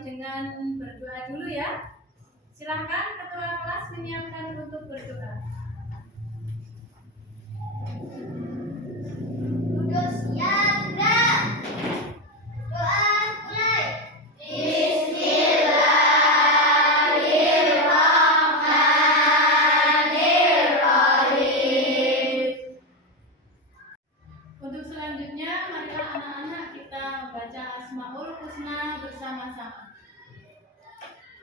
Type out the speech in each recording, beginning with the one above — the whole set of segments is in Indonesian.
dengan berdoa dulu ya. Silakan ketua kelas menyiapkan untuk berdoa. Duduk siap, gerak. Doa mulai. Bismillahirrahmanirrahim. Untuk selanjutnya, marilah anak-anak kita membaca Asmaul Husna bersama-sama.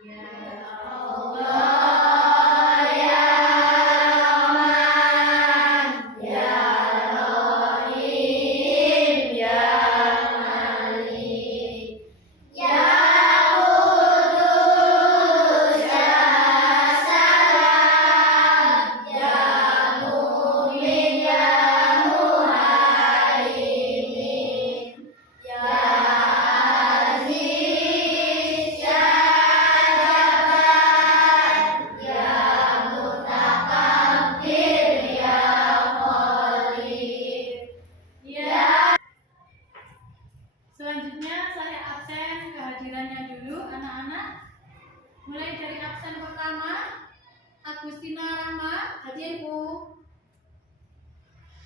Ya Allah, ya Rahman, ya Rahim, ya Malik, ya Qudus, ya Salam, ya Mu'min, ya Muhaimin, ya Aziz, ya Jabbar, ya Mutakabbir, ya Khalid, ya. Selanjutnya saya absen kehadirannya dulu anak-anak. Mulai dari absen pertama, Agustina Rahma, hadir Bu.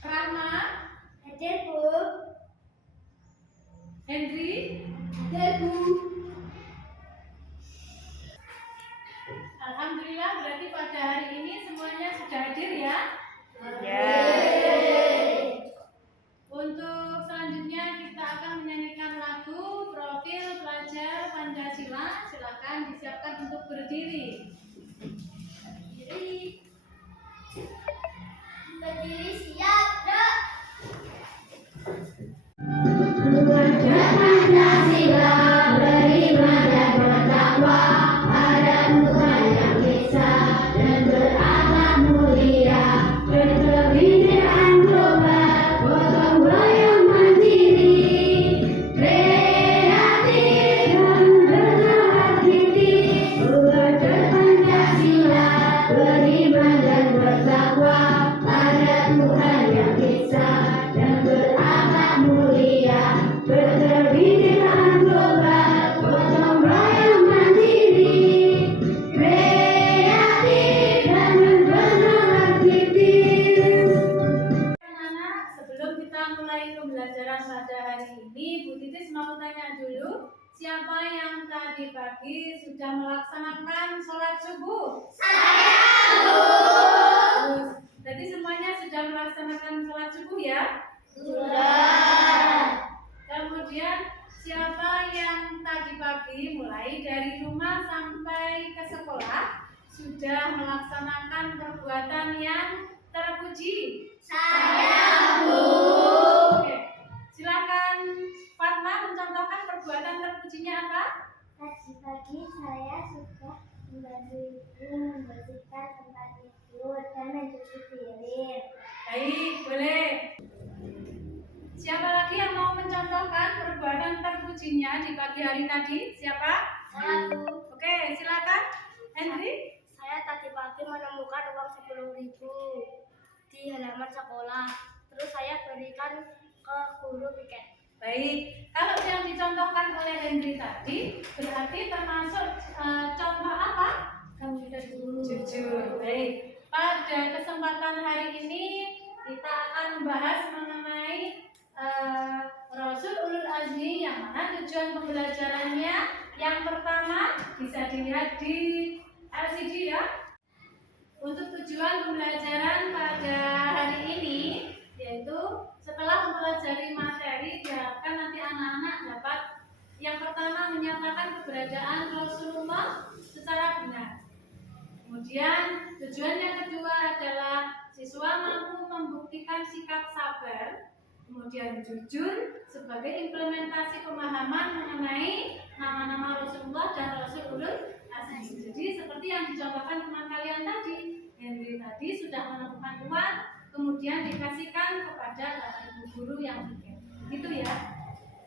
Rahma, Hadir Bu. Henry, Hadir Bu. alhamdulillah berarti pada hari ini semuanya sudah hadir ya. Untuk selanjutnya kita akan menyanyikan lagu Profil Pelajar Pancasila. Silakan disiapkan untuk berdiri. Berdiri siap, gerak. Belajar Pancasila, beriman dan bertakwa pada Tuhan Yang Esa dan berakhlak mulia, berkebinekaan global, gotong royong mandiri, kreatif dan bersemangat kritis. Belajar Pancasila, beriman dan bertakwa pada Tuhan Yang Esa dan berakhlak mulia, berkebinekaan global, gotong royong mandiri, kreatif dan bersemangat kritis. Anak-anak, sebelum kita mulai pembelajaran pada hari ini, Bu Titis mau tanya dulu, siapa yang tadi pagi sudah melaksanakan sholat subuh? Terus, jadi semuanya sudah melaksanakan sholat subuh ya? Sudah. Kemudian siapa yang tadi pagi mulai dari rumah sampai ke sekolah sudah melaksanakan perbuatan yang terpuji? Saya Bu. Oke, silakan Fatma mencontohkan perbuatan terpujinya apa? Tadi pagi saya sudah membantu ibu membersihkan tempat tidur dan mencuci piring. Baik, boleh. Siapa lagi yang mau mencontohkan perbuatan terpujinya di pagi hari tadi? Siapa? Saya Bu. Oke, silakan. Henry. Saya tadi pagi menemukan uang 10.000 di halaman sekolah. Terus saya berikan ke guru piket. Baik, kalau yang dicontohkan oleh Henry tadi berarti termasuk contoh apa? Jujur. Baik, pada kesempatan hari ini kita akan membahas mengenai Rasul Ulul Azmi, yang mana tujuan pembelajarannya yang pertama bisa dilihat di LCD ya. Untuk tujuan pembelajaran pada hari ini yaitu setelah mempelajari materi, diharapkan nanti anak-anak dapat yang pertama menyatakan keberadaan Rasulullah secara benar. Kemudian tujuan yang kedua adalah siswa mampu membuktikan sikap sabar, kemudian jujur sebagai implementasi pemahaman mengenai nama-nama Rasulullah dan Rasul Ulul Azmi. Jadi seperti yang dicontohkan teman kalian tadi, Henry tadi sudah menemukan uang, kemudian dikasihkan kepada bapak ibu guru yang pikir, gitu ya.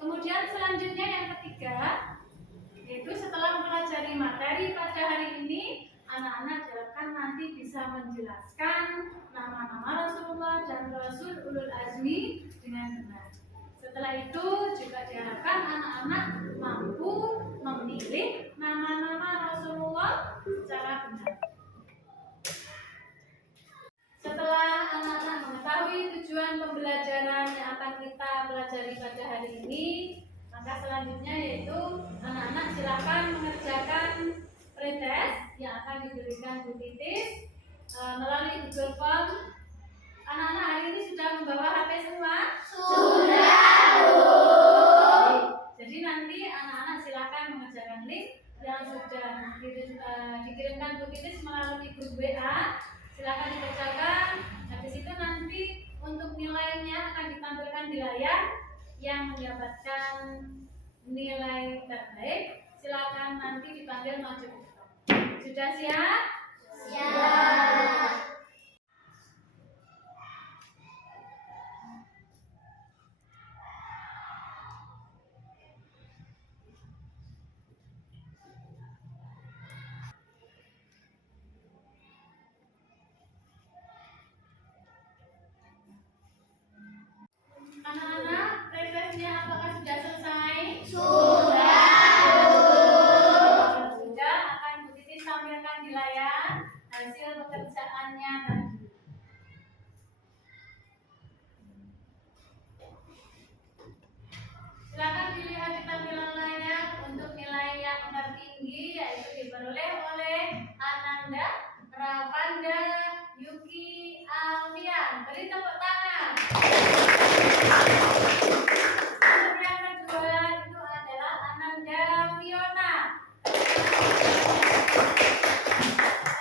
Kemudian selanjutnya yang ketiga, yaitu setelah mempelajari materi pada hari ini, anak-anak diharapkan nanti bisa menjelaskan nama-nama Rasulullah dan Rasul Ulul Azmi dengan benar. Setelah itu juga diharapkan anak-anak mampu memilih dimulai pada hari ini, maka selanjutnya yaitu anak-anak silakan mengerjakan pretest yang akan diberikan Bu Titis melalui Google Form. Anak-anak hari ini sudah membawa HP semua? Jadi nanti anak-anak silakan mengerjakan link yang sudah dikirimkan Bu Titis melalui grup WA. Silakan dikerjakan. Habis itu nanti untuk nilainya akan ditampilkan di layar. Yang mendapatkan nilai terbaik silakan nanti dipanggil maju. Sudah siap? Siap. Anak-anak, pretestnya apakah sudah selesai? Sudah, akan Bu Titis tampilkan di layar hasil pekerjaannya tadi. Silakan dilihat di tampilan layar untuk nilai yang tertinggi yaitu diperoleh oleh Ananda, Ravanda, Yuki, Alfian. Beri tepuk tangan. Untuk yang kedua itu adalah Ananda Fiona.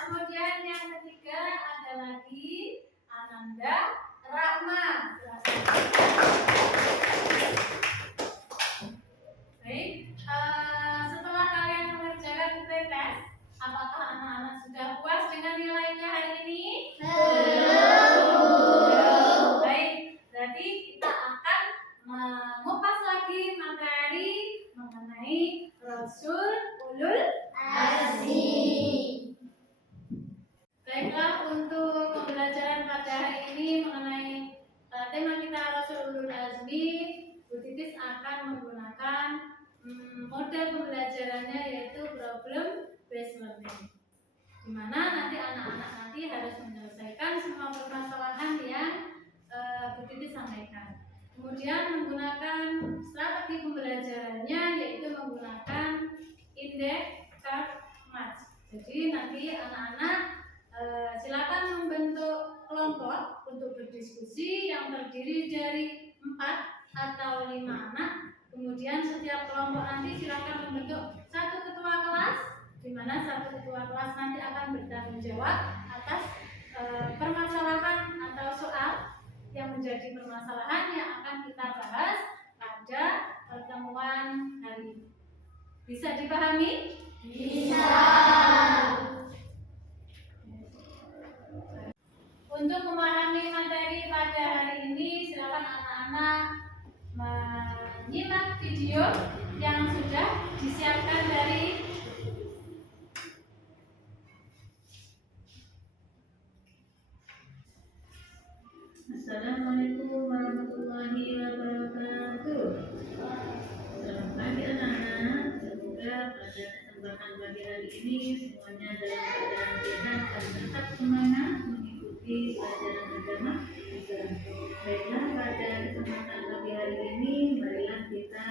Kemudian yang ketiga ada lagi Ananda Rahma. Baik, setelah kalian mengerjakan pretest, apakah anak-anak sudah puas dengan nilainya hari ini? Baik, berarti kita akan mengupas lagi materi mengenai Rasul Ulul Azmi. Baiklah, untuk pembelajaran pada hari ini mengenai tema kita Rasul Ulul Azmi, Bu Titis akan menggunakan model pembelajarannya yaitu problem based learning, di mana nanti anak-anak nanti harus menyelesaikan semua permasalahan yang Bu Titis sampaikan. Kemudian menggunakan strategi pembelajarannya yaitu menggunakan index card match. Jadi nanti anak-anak silakan membentuk kelompok untuk berdiskusi yang terdiri dari 4 atau 5 anak. Kemudian setiap kelompok nanti silakan membentuk satu ketua kelas, di mana satu ketua kelas nanti akan bertanggung jawab atas permasalahan atau soal yang menjadi permasalahan yang akan kita bahas pada pertemuan hari ini. Bisa dipahami? Bisa. Untuk memahami materi pada hari ini, silakan anak-anak menyimak video yang sudah disiapkan dari Assalamualaikum warahmatullahi wabarakatuh. Selamat pagi anak-anak. Semoga pada kesempatan pagi hari ini semuanya dalam keadaan sehat dan tetap semangat mengikuti pelajaran agama Islam. Baiklah, pada kesempatan pagi hari ini marilah kita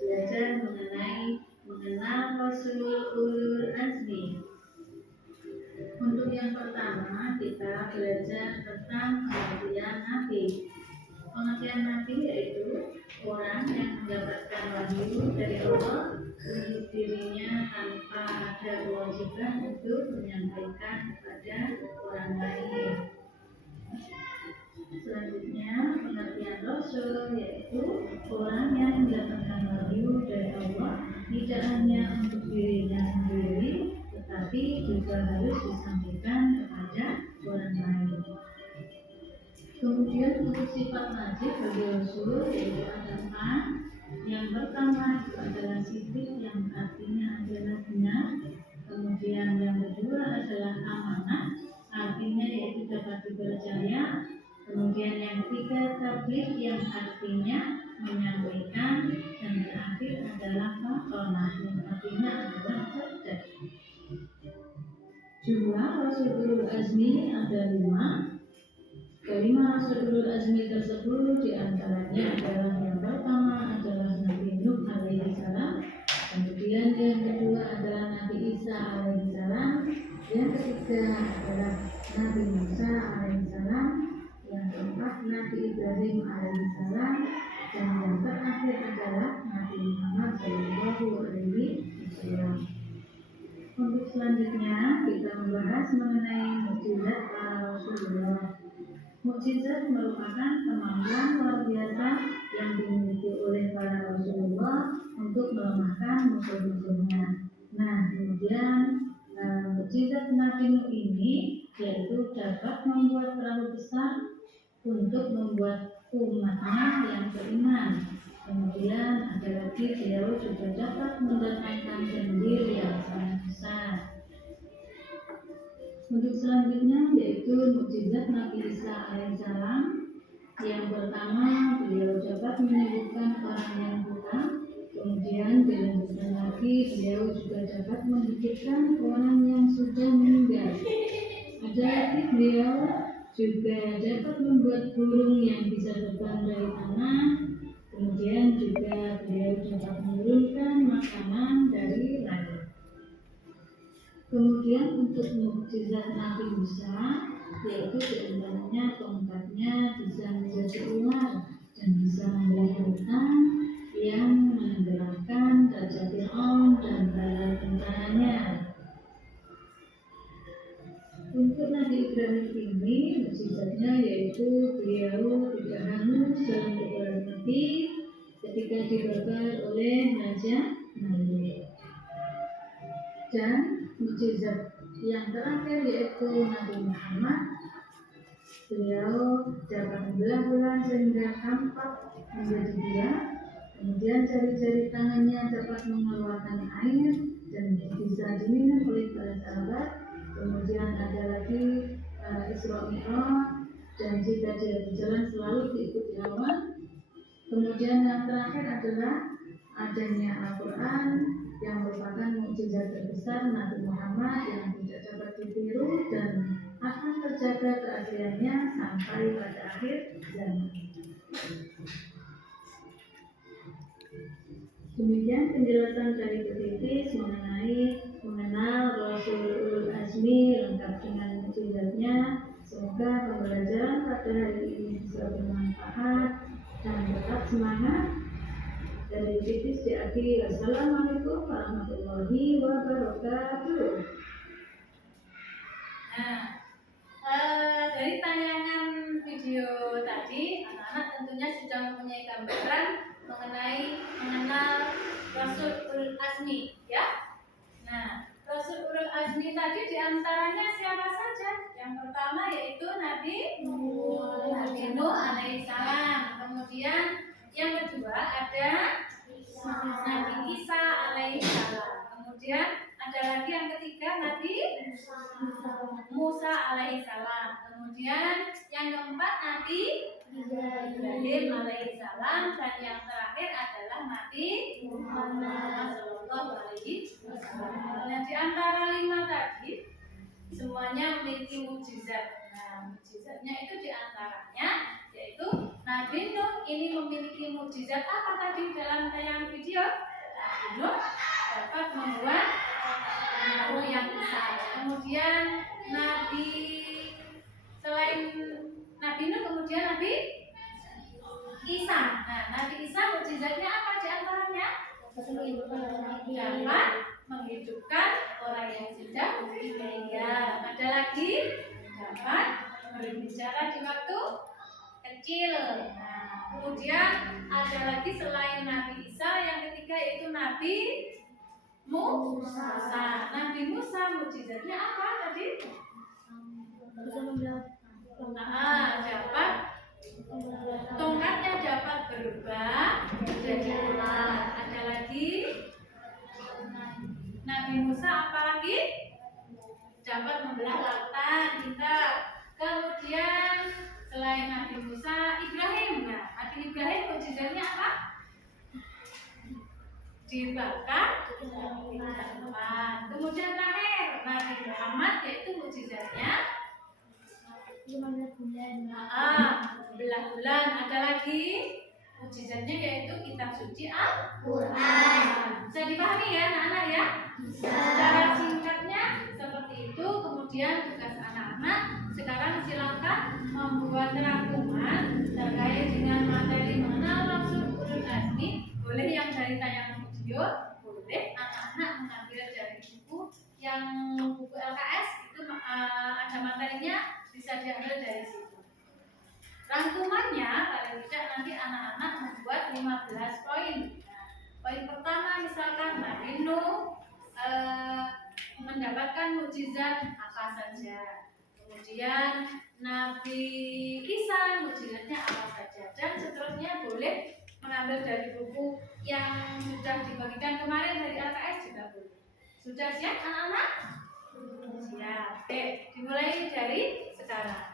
belajar mengenal Rasul Ulul Azmi. Untuk yang pertama kita belajar tentang pengertian Nabi. Pengertian Nabi yaitu orang yang mendapatkan wahyu dari Allah untuk dirinya tanpa ada kewajiban untuk menyampaikan kepada orang lain. Selanjutnya pengertian Rasul yaitu orang yang mendapatkan wahyu dari Allah tidak hanya untuk dirinya sendiri, tetapi juga harus disampaikan kepada orang lain. Kemudian untuk sifat wajib bagi Rasul yaitu ada 4. Yang pertama itu adalah sifat yang artinya adalah benar. Kemudian yang kedua adalah amanah, artinya yaitu dapat dipercaya. Kemudian yang ketiga tabligh yang artinya menyampaikan, dan terakhir adalah fatonah yang artinya adalah cerdas. Jumlah Rasul Ulul Azmi ada 5. Kelima Rasul Ulul Azmi tersebut diantaranya adalah yang pertama adalah Nabi Nuh alaihi salam, kemudian yang kedua adalah Nabi Isa alaihi salam, yang ketiga adalah Nabi Musa alaihi salam, yang keempat Nabi Ibrahim alaihi salam, dan yang terakhir adalah Nabi Muhammad sallallahu alaihi wasallam. Untuk selanjutnya kita membahas mengenai mukjizat para Rasulullah. Mukjizat merupakan kemampuan luar biasa yang dimiliki oleh para Rasulullah untuk melemahkan musuh-musuhnya. Nah, kemudian mukjizat Nabi Nuh ini yaitu dapat membuat perahu besar untuk membuat umatnya yang beriman. Kemudian ada lagi beliau juga dapat mendatangkan banjir yang sangat besar. Untuk selanjutnya yaitu mukjizat Nabi Isa alaihissalam. Yang pertama, beliau dapat menyembuhkan orang yang buta. Kemudian dilanjutkan lagi, beliau juga dapat menghidupkan orang yang sudah meninggal. Ada lagi beliau juga dapat membuat burung yang bisa terbang dari tanah. Kemudian juga beliau dapat menurunkan makanan dari langit. Kemudian untuk mukjizat Nabi Musa, yaitu diantaranya tongkatnya bisa menjadi ular dan bisa membelah lautan yang menenggelamkan Raja Fir'aun dan bala tentaranya. Untuk Nabi Ibrahim ini mukjizatnya yaitu beliau tidak hangus dalam peperangan Nabi ketika dibakar oleh Raja Namrud. Dan mukjizat yang terakhir yaitu Nabi Muhammad, beliau dapat membelah bulan sehingga tampak menjadi dua. Kemudian jari-jari tangannya dapat mengeluarkan air dan bisa diminum oleh para sahabat. Kemudian ada lagi Isra Mi'raj, dan jika dia berjalan selalu diikuti awan. Kemudian yang terakhir adalah adanya Al-Quran yang merupakan mukjizat terbesar Nabi Muhammad yang tidak dapat ditiru dan akan terjaga keasliannya sampai pada akhir zaman. Demikian penjelasan dari Petitis mengenal Rasul Ulul Azmi lengkap dengan mukjizatnya. Semoga pembelajaran pada hari ini bisa bermanfaat dan tetap semangat. Dari Petitis diakhiri. Wassalamualaikum warahmatullahi wabarakatuh. Nah, dari tayangan video tadi, anak-anak tentunya sudah mempunyai gambaran mengenal Rasul Ulul Azmi, ya. Nah, Rasul Ulul Azmi tadi diantaranya siapa saja? Yang pertama yaitu Nabi Nuh alaihissalam. Kemudian yang kedua ada Nabi Isa alaihissalam. Kemudian ada lagi yang ketiga Nabi Musa alaihissalam. Kemudian yang keempat Nabi Ibrahim alaihissalam, dan yang terakhir adalah Nabi Muhammad sallallahu alaihi wasallam. Nah, di antara 5 tadi semuanya memiliki mukjizat. Nah, mukjizatnya itu diantaranya yaitu Nabi Nuh ini memiliki mukjizat apa tadi dalam tayangan video? Nabi Nuh dapat membuat perahu yang besar. Kemudian selain Nabi Nuh, kemudian Nabi Isa. Nah, Nabi Isa mukjizatnya apa diantaranya? Dapat menghidupkan orang yang sudah meninggal. Ada lagi dapat berbicara di waktu kecil. Nah, kemudian ada lagi selain Nabi Isa, yang ketiga yaitu Nabi Musa. Nabi Musa mukjizatnya apa tadi? Dapat tongkatnya dapat berubah menjadi ular. Ada lagi Nabi Musa apa lagi? Dapat membelah lautan. Kemudian selain Nabi Musa, Ibrahim. Nah, Nabi Ibrahim mukjizatnya apa? Dibakar di tempat. Kemudian terakhir Nabi Muhammad, yaitu mukjizatnya belah bulan. Ada lagi Mukjizatnya yaitu kitab suci Quran. Bisa dipahami ya anak-anak ya? Secara singkatnya seperti itu. Kemudian tugas anak-anak sekarang silakan membuat rangkuman terkait dengan materi mengenal maksud ulul azmi. Boleh yang dari tayangan video, boleh anak-anak mengambil dari buku yang buku LKS itu ada materinya, bisa diambil dari situ. Rangkumannya paling tidak nanti anak-anak membuat 15 poin. Poin pertama misalkan Nabi Nuh mendapatkan mukjizat apa saja. Kemudian Nabi Isa mukjizatnya apa saja, dan seterusnya. Boleh mengambil dari buku yang sudah dibagikan kemarin dari LKS juga boleh. Sudah siap anak-anak? Siap. Oke, dimulai dari sekarang.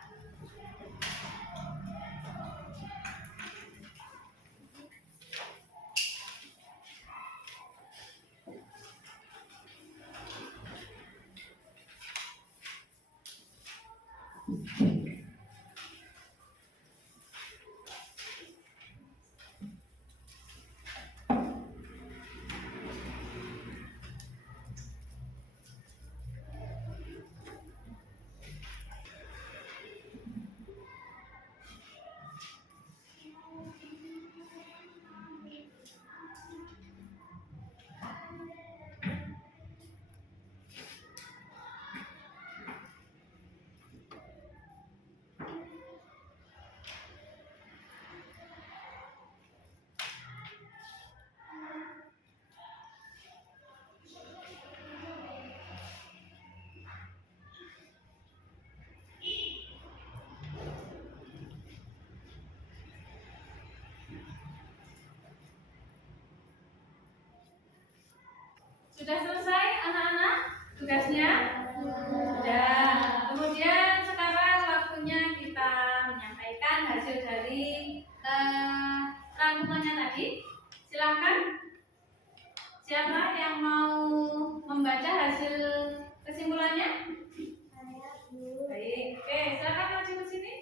Sudah selesai anak-anak tugasnya? Sudah. Kemudian sekarang waktunya kita menyampaikan hasil dari rangkumannya tadi. Silakan. Siapa yang mau membaca hasil kesimpulannya? Baik. Oke, silakan maju ke sini.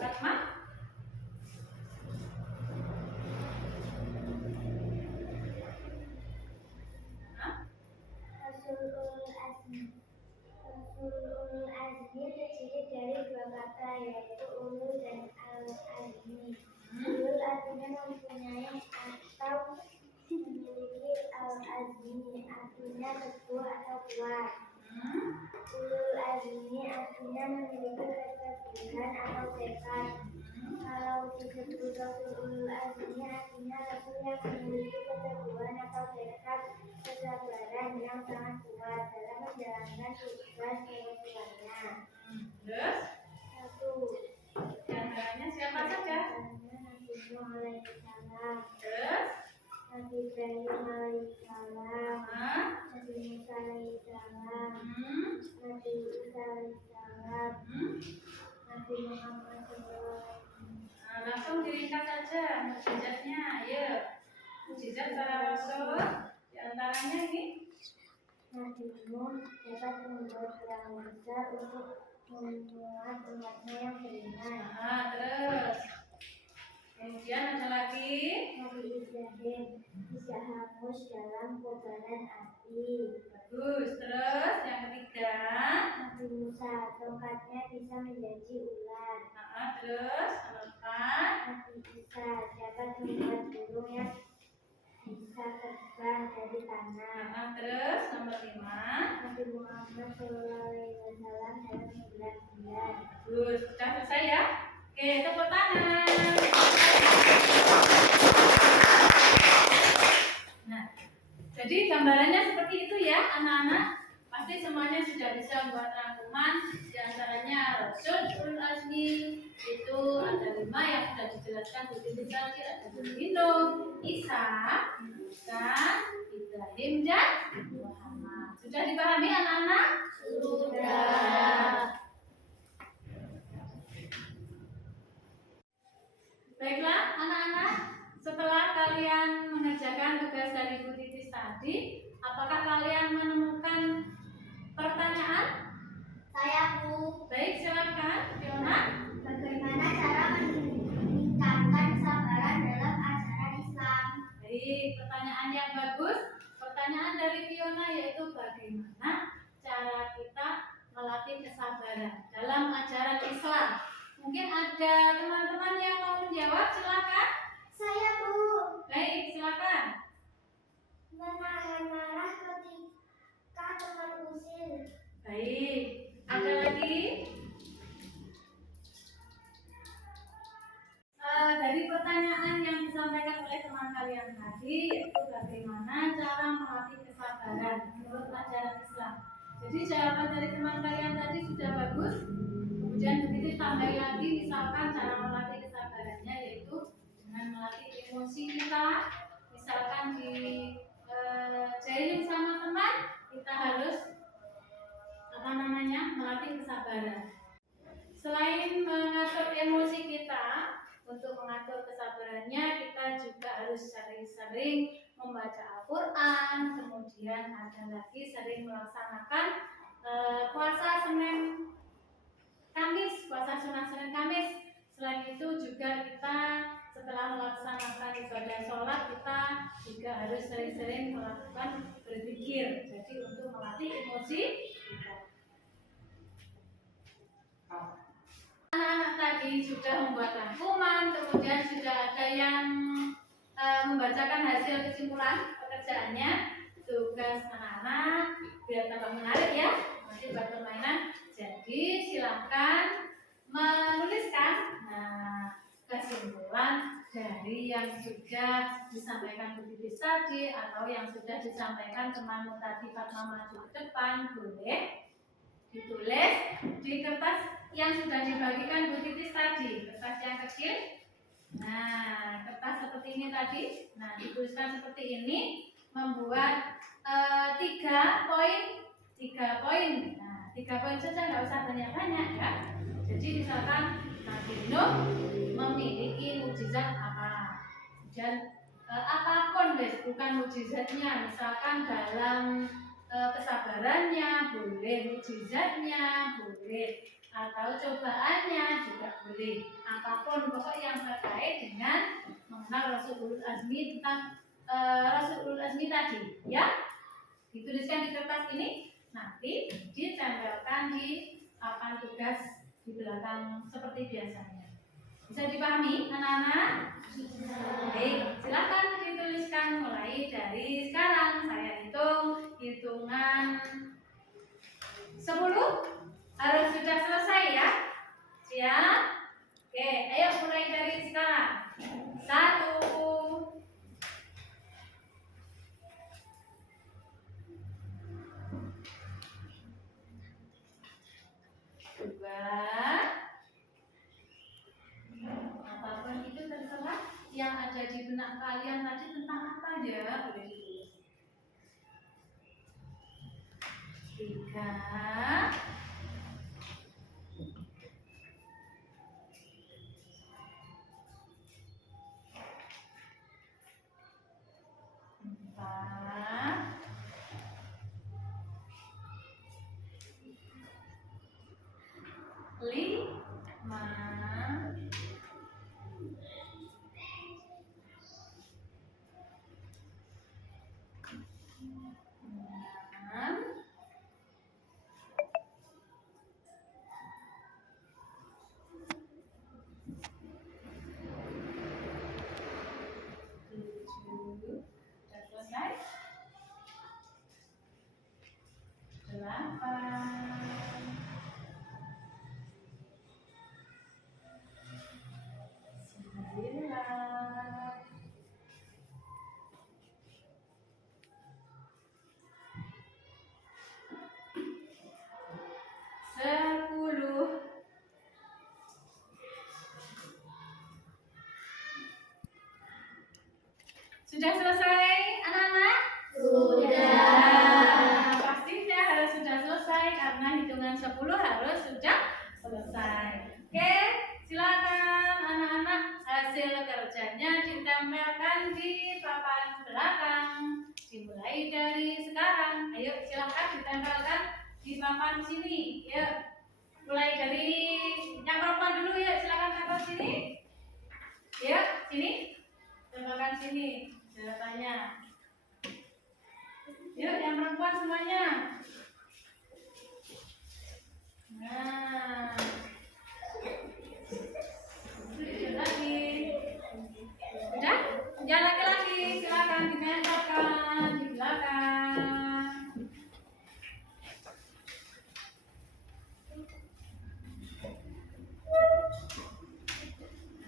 Fatma. Ulul azmi terdiri dari dua kata, yaitu ulul dan al-azmi. Ulul artinya mempunyai atau memiliki, al-azmi artinya teguh atau kuat. Ulul azmi artinya memiliki keteguhan atau tekad. Kalau disebut Rasul ulul azmi artinya Rasul yang memiliki keteguhan atau tekad, kesabaran yang sangat kuat dalam menjalankan tugas kewajibannya. Terus? Satu, Di antaranya siapa saja? Nabi Nuh alaihissalam, Terus? Nabi Ibrahim alaihissalam, Hah? Nabi Musa alaihissalam, Nabi Isa alaihissalam, Nabi Muhammad sallallahu. Nah, langsung diringkas saja mukjizatnya. Ayo. Mukjizat para rasul. Di antaranya ini. Nabi Nuh dapat membuat perahu besar untuk memuat umatnya yang beriman. Nah, terus. Kemudian ada lagi. Nabi Ibrahim bisa hangus dalam kobaran api. Bagus. Terus yang ketiga. Nabi Musa tongkatnya bisa menjadi ular. Nah, terus nomor 4. Nabi Isa dapat membuat burung yang bisa terbang dari tanah. Nah, terus nomor 5. Nabi Muhammad SAW dalam 9 bulan. Bagus. Sudah selesai ya? Oke, tepuk tangan. Nah, jadi gambarannya seperti itu ya anak-anak. Pasti semuanya sudah bisa membuat rangkuman. Di antaranya Rasul ulul azmi itu ada 5 yang sudah dijelaskan di sini tadi. Ada Nabi Nuh, Isa, Musa, Ibrahim dan Muhammad. Sudah dipahami anak-anak? Sudah. Baiklah anak-anak, setelah kalian mengerjakan tugas dari Bu Titis tadi, apakah kalian menemukan pertanyaan? Saya Bu, Baik, silakan, Fiona. bagaimana cara meningkatkan kesabaran dalam dari Fiona, yaitu bagaimana cara kita melatih kesabaran dalam ajaran Islam. Mungkin ada teman-teman yang mau menjawab, silakan. Saya Bu, Baik, silakan. menahan marah ketika teman usil. Baik, ada lagi? Dari pertanyaan yang disampaikan oleh teman kalian tadi, yaitu bagaimana cara melatih kesabaran menurut ajaran Islam. Jadi jawaban dari teman kalian tadi sudah bagus. Kemudian begitu tambah lagi, misalkan cara melatih kesabarannya yaitu dengan melatih emosi kita. Misalkan di jahilin sama teman, kita harus melatih kesabaran. Selain mengatur emosi kita, untuk mengatur kesabarannya kita juga harus sering-sering membaca Al-Quran. Kemudian ada lagi sering melaksanakan puasa Senin Kamis, puasa sunnah Senin Kamis. Selain itu juga kita setelah melaksanakan ibadah sholat, kita juga harus sering-sering melakukan berzikir. Jadi untuk melatih emosi kita. Anak-anak tadi sudah membuat rangkuman, kemudian sudah ada yang membacakan hasil kesimpulan pekerjaannya. Tugas anak-anak biar tambah menarik ya, nanti buat permainan. Jadi silakan menuliskan kesimpulan dari yang sudah disampaikan Bu Titis tadi atau yang sudah disampaikan temanmu tadi Fatma maju ke depan, boleh ditulis di kertas yang sudah dibagikan Bu Titis tadi, kertas yang kecil. Nah, kertas seperti ini tadi. Nah, dituliskan seperti ini, membuat 3 poin. Nah, 3 poin saja, nggak usah banyak-banyak ya. Jadi misalkan Nabi Nuh memiliki mukjizat apa? Dan apapun guys, bukan mukjizatnya. Misalkan dalam kesabarannya boleh, mukjizatnya boleh, atau cobaannya juga boleh. Apapun pokok yang terkait dengan mengenal Rasul Ulul Azmi tentang Rasul Ulul Azmi tadi, ya. Dituliskan di kertas ini, nanti ditempelkan di papan tugas di belakang seperti biasanya. Bisa dipahami anak-anak? Baik, silakan dituliskan mulai dari sekarang. Saya hitungan 10 harus sudah selesai ya. Siap? Oke, ayo mulai dari sekarang. 1, 2, apapun itu terserah yang ada di benak kalian tadi tentang apa ya, boleh ditulis. 3, 4, 5, 6, 7, sudah selesai. 8, 9, 10. Sudah selesai anak-anak? Sudah. Pastinya harus sudah selesai karena hitungan 10 harus sudah selesai. Oke, silakan anak-anak, hasil kerjanya ditempelkan di papan belakang. Dimulai dari sekarang. Ayo silakan ditempelkan di papan sini. Yuk. Mulai dari yang perempuan dulu ya, silakan tempel sini. Yuk, sini. Tempelkan sini. Jawabannya. Yuk, yang perempuan semuanya. Nah, lanjut lagi. Udah? Yang laki-laki silakan dimentorkan di belakang.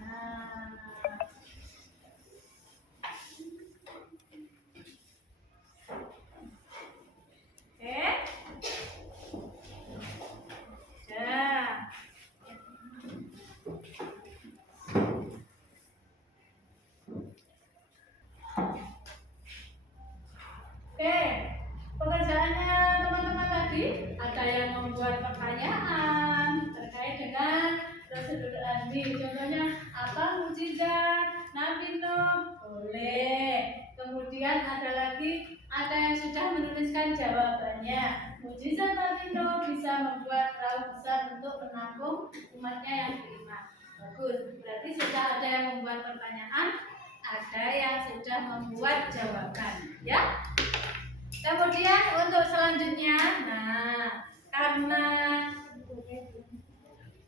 Nah. Oke. Dah. Oke, pekerjaannya teman-teman tadi ada yang membuat pertanyaan terkait dengan Rasul Azmi. Contohnya apa mukjizat Nabi Nuh? Boleh. Kemudian ada yang sudah menuliskan jawabannya. Mukjizat Nabi Nuh bisa membuat perahu besar untuk menampung umatnya yang beriman. Bagus. Berarti sudah ada yang membuat pertanyaan, ada yang sudah membuat jawaban, ya. Kemudian untuk selanjutnya, nah karena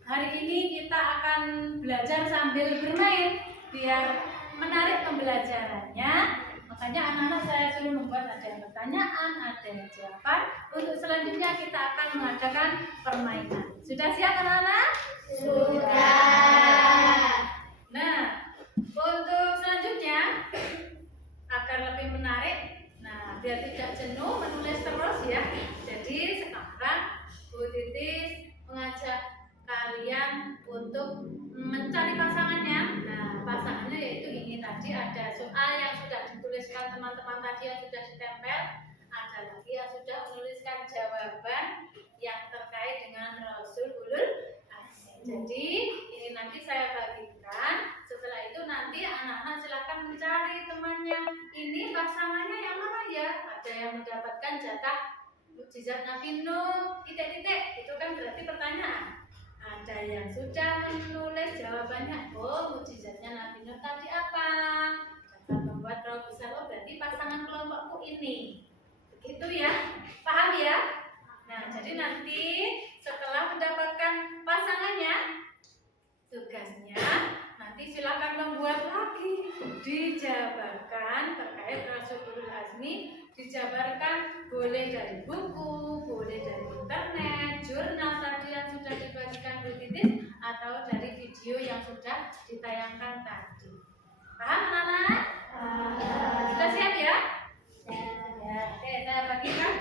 hari ini kita akan belajar sambil bermain biar menarik pembelajarannya. Makanya anak-anak saya suruh membuat ada yang pertanyaan, ada yang jawaban. Untuk selanjutnya kita akan mengadakan permainan. Sudah siap anak-anak? Sudah. Nah, untuk selanjutnya agar lebih menarik, nah biar tidak jenuh menulis terus ya. Jadi sekarang Bu Titis mengajak kalian untuk mencari pasangannya. Nah, pasangannya yaitu ini tadi ada soal yang sudah dituliskan teman-teman tadi yang sudah ditempel, ada lagi yang sudah menuliskan jawaban yang terkait dengan Rasul Ulul Azmi. Jadi ini nanti saya bagikan. Setelah itu nanti anak-anak silakan mencari temannya. Ini pasangannya yang mana ya? Ada yang mendapatkan jatah mukjizat Nabi Nuh, titik-titik. Itu kan berarti pertanyaan. Ada yang sudah menulis jawabannya. Oh, mukjizatnya Nabi Nuh tadi apa? Dapat membuat perahu besar. Oh, berarti pasangan kelompokku ini. Begitu ya? Paham ya? Nah, jadi nanti setelah mendapatkan pasangannya, tugasnya nanti silakan membuat lagi, dijabarkan terkait Rasulul Azmi, dijabarkan boleh dari buku, boleh dari internet, jurnal tadi yang sudah dibagikan Bu Titis, atau dari video yang sudah ditayangkan tadi. Paham anak-anak? Sudah siap ya? Ya. Oke, saya bagikan.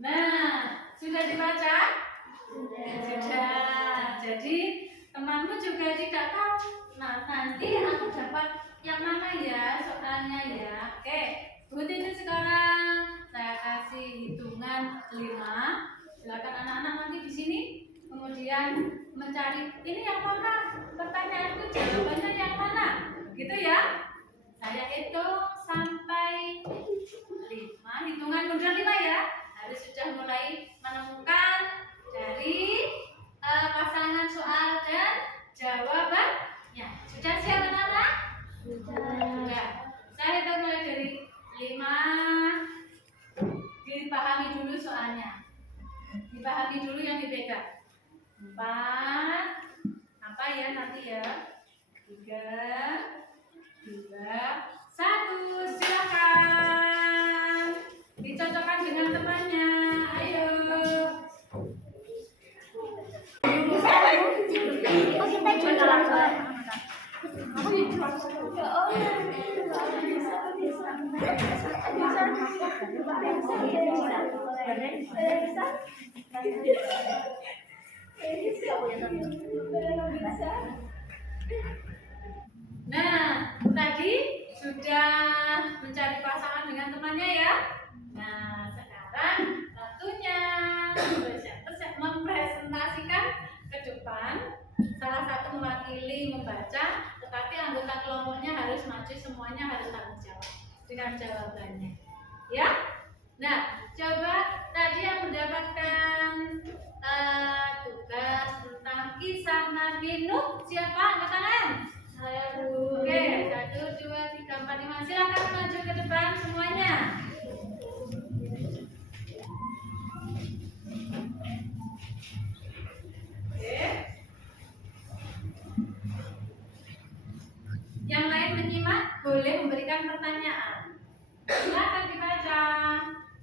Nah, sudah dibaca? Sudah. Jadi temanmu juga tidak tahu. Nah, nanti aku dapat yang mana ya soalnya ya. Oke, Bu Titis sekarang saya kasih hitungan 5. Silakan anak-anak nanti di sini kemudian mencari ini yang mana, pertanyaanku jawabannya yang mana, gitu ya. Saya hitung sampai 5, hitungan mundur 5 ya. Harus sudah mulai menemukan dari pasangan soal dan jawabannya. Sudah siap anak-anak? Sudah. Saya hitung mulai dari 5. Dipahami dulu soalnya. Dipahami dulu yang dipegang. 4. Apa ya nanti ya? 3, 2, 1. Silakan. Dicocokkan dengan temannya. Ayo. Oh, kita jualan. Nah, tadi sudah mencari pasangan dengan temannya ya. Nah, sekarang waktunya mempresentasikan ke depan. Salah satu mewakili membaca, tetapi anggota kelompoknya harus maju dengan jawabannya. Ya? Nah, coba tadi yang mendapatkan tugas tentang kisah Nabi Nuh siapa? Angkat tangan. Saya Bu. Oke, 1, 2, 3, 4, 5. Silakan maju ke depan semuanya. Oke. Yang lain menyimak boleh memberikan pertanyaan. Silakan dibaca.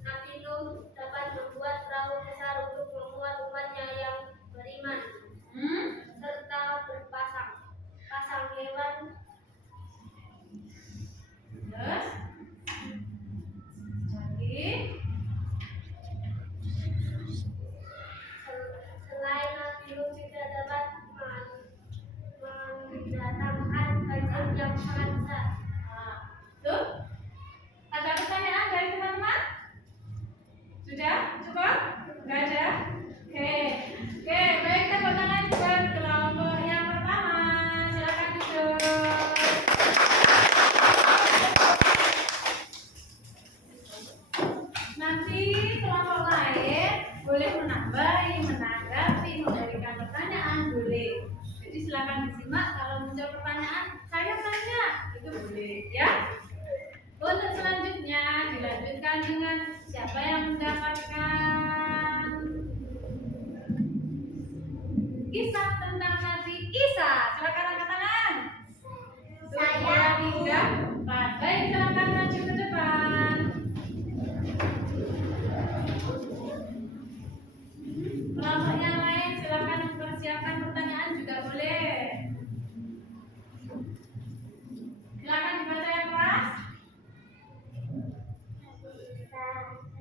Nabi Nuh dapat membuat perahu besar untuk memuat umatnya yang beriman serta pasang hewan. Terus lagi. Selain Nabi Nuh juga dapat mendatangkan banjir yang sangat besar. Nah, tuh. Ada pertanyaan dari teman-teman? Sudah? Cukup? Enggak ada? Oke. Oke, baik, tepuk tangan buat kelompok yang pertama. Silakan duduk. Nanti kelompok lain boleh menambahi, menanggapi, memberikan pertanyaan boleh. Jadi silakan disimak. Kalau muncul pertanyaan, saya tanya, itu boleh, ya. Untuk selanjutnya dilanjutkan dengan siapa yang mendapatkan kisah tentang Nabi Isa. Silakan angkat tangan. 1, 2, 3, 4. Baik, silakan maju ke depan. Kelompok yang lain silakan mempersiapkan pertanyaan juga boleh. Silakan dibaca yang keras.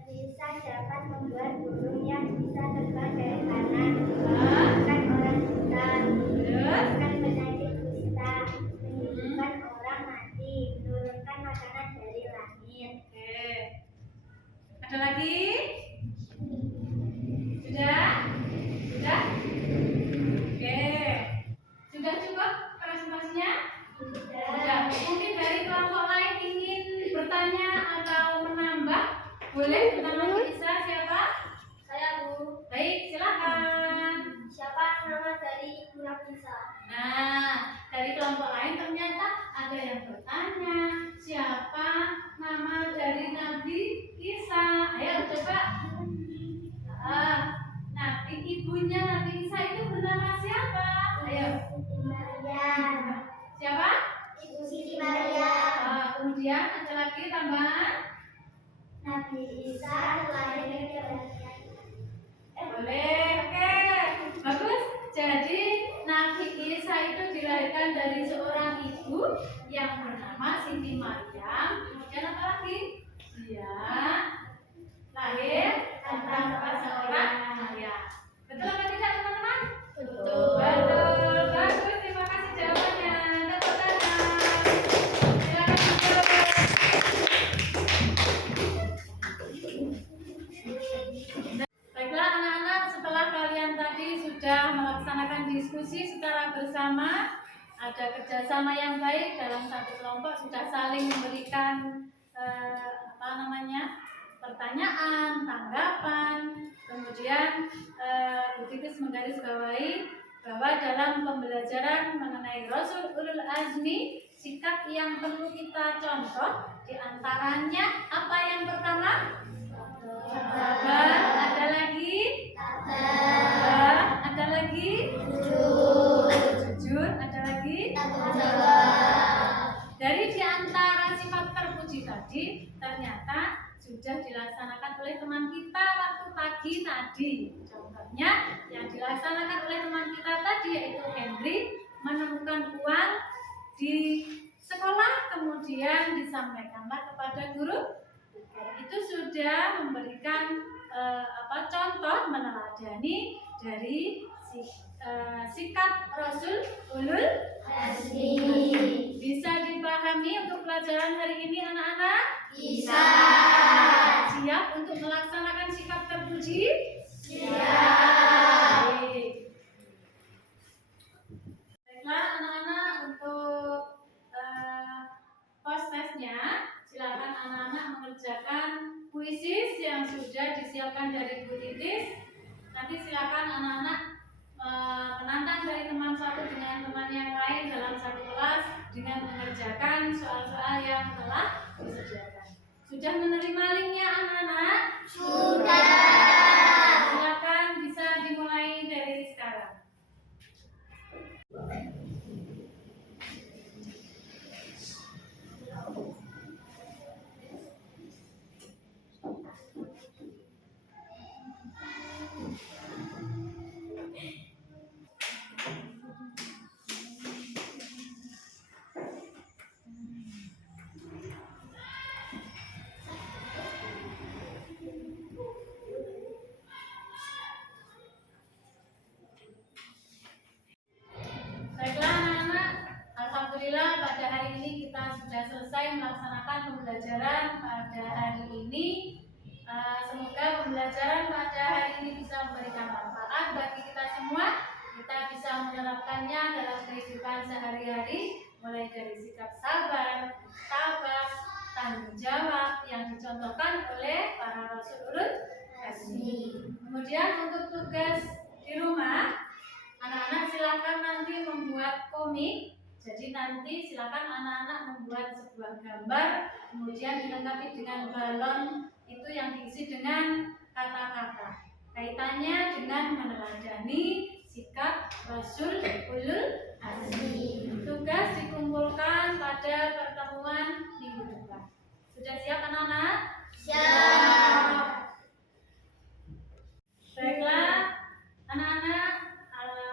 Bisa dapat membuat burung yang bisa terbang dari tanah, menyembuhkan orang buta, menyembuhkan penyakit kusta, menyembuhkan orang mati, menurunkan makanan dari langit. Oke. Ada lagi? Sudah? Sudah? Oke. Sudah cukup presentasinya? Sudah. Mungkin dari kelompok lain ingin bertanya atau menambah? Boleh tentang Nabi Isa siapa? Saya Bu. Baik, silakan. Siapa nama dari Ibu Nabi Isa? Nah, dari kelompok lain ternyata ada yang bertanya, siapa nama dari Nabi Isa? Ayo coba. Nabi ibunya Nabi Isa itu bernama siapa? Ayo. Siti Maria. Siapa? Ibu Siti Maria. Kemudian ada lagi tambahan? Nabi Isa lahir dari Boleh, oke, bagus. Jadi Nabi Isa itu dilahirkan dari seorang ibu yang bernama Siti Maryam. Kemudian apa lagi? Dia lahir tanpa seorang ayah. Betul atau tidak teman-teman? Betul. Betul, bagus. Terima kasih jawabannya. Tepuk tangan. Silakan duduk. Baiklah anak-anak, setelah kalian tadi sudah melaksanakan diskusi secara bersama, ada kerjasama yang baik dalam satu kelompok, sudah saling memberikan pertanyaan, tanggapan, kemudian Bu Titis menggarisbawahi bahwa dalam pembelajaran mengenai Rasul Ulul Azmi, sikap yang perlu kita contoh diantaranya apa yang pertama? Sabar. Ada lagi? Ada lagi? Jujur. Ada lagi? Dari diantara sifat terpuji tadi, ternyata sudah dilaksanakan oleh teman kita waktu pagi tadi. Contohnya yang dilaksanakan oleh teman kita tadi yaitu Henry menemukan uang di sekolah, kemudian disampaikanlah kepada guru. Itu sudah memberikan contoh meneladani dari sikap Rasul Ulul Azmi. Bisa dipahami untuk pelajaran hari ini anak-anak? Bisa. Siap untuk melaksanakan sikap terpuji? Siap. Baik. Baiklah anak-anak, untuk post testnya silakan sudah disiapkan dari Bu Titis. Nanti silakan anak-anak penantang dari teman satu dengan teman yang lain dalam satu kelas dengan mengerjakan soal-soal yang telah disediakan. Sudah menerima linknya anak-anak? Sudah. Silakan bisa dimulai dari sekarang. Baiklah anak-anak, alhamdulillah pada hari ini kita sudah selesai melaksanakan pembelajaran pada hari ini. Semoga pembelajaran pada hari ini bisa memberikan manfaat bagi kita semua. Kita bisa menerapkannya dalam kehidupan sehari-hari, mulai dari sikap sabar, tabah, tanggung jawab yang dicontohkan oleh para Rasul Ulul Azmi. Kemudian untuk tugas di rumah, anak-anak silakan nanti membuat komik. Jadi nanti silakan anak-anak membuat sebuah gambar, kemudian dilengkapi dengan balon itu yang diisi dengan kata-kata. Kaitannya dengan meneladani sikap Rasul Ulul Azmi. Tugas dikumpulkan pada pertemuan minggu depan. Sudah siap anak-anak? Siap. Baiklah anak-anak,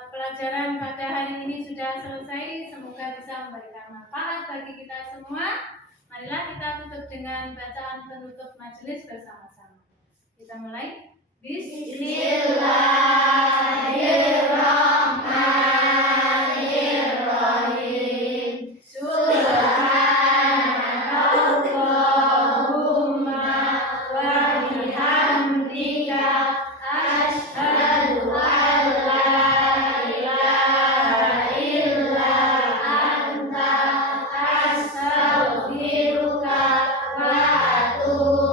pelajaran pada hari ini sudah selesai. Semoga bisa memberikan manfaat bagi kita semua. Marilah kita tutup dengan bacaan penutup majelis bersama-sama. Kita mulai. Bismillahirrahmanirrahim. Subhanakallahumma wa bihamdika asyhadu an la ilaha illa anta astaghfiruka wa atubu